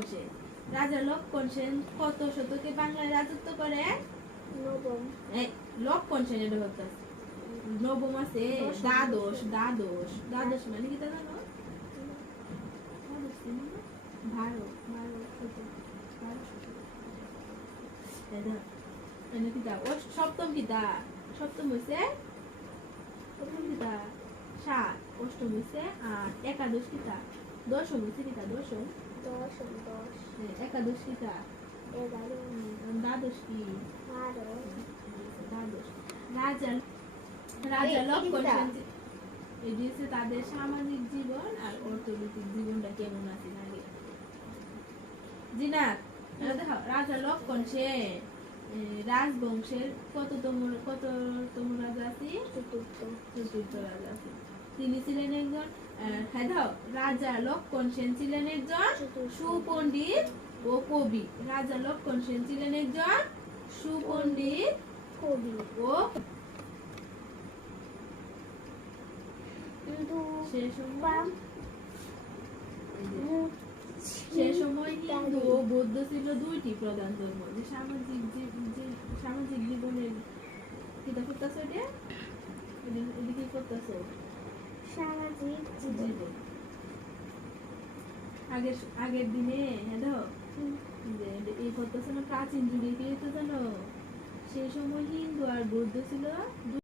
লক্ষণ সেন রাজা লক্ষণ সেন কত শতকে বাংলায় রাজত্ব করে? নবম। লক্ষণ সেন এটা নবম আছে। দ্বাদশ দ্বাদশ। দ্বাদশ মানে কি জানো? সপ্তম কিতা সপ্তম হইছে? প্রথম কিতা সাত। অষ্টম হইছে আট। একাদশ কিতা দশম হইছে কিতা দশম। দশ দশ। হ্যাঁ, দ্বাদশ। দ্বাদশ। রাজা রাজা লক্ষণ এই যে হচ্ছে তাদের সামাজিক জীবন আর অর্থনৈতিক জীবনটা কেমন আছে আগে জিনাত রাজা লক্ষণ এ, রাজবংশের কততম কততম রাজা আছে? চতুর্থ। চতুর্থ রাজা আছে। তিনি ছিলেন একজন হ্যাঁ রাজা লক্ষণ সেন ছিলেন একজন সুপণ্ডিত ও কবি। রাজা লক্ষণ সেন ছিলেন একজন সুপণ্ডিত কবি। ও সে সময় হিন্দু ও বৌদ্ধ ছিল দুইটি প্রধান ধর্ম যে সামাজিক যে- সামাজিক জীবনের কিতা করতেছ এটা এদি- এদিকে করতেছ সামাজিক জীবন। আগের আগের দিনে হ্যালো? এই করতেছ না প্রাচীন যুগে কি হতো জানো সেই সময় হিন্দু আর বৌদ্ধ ছিল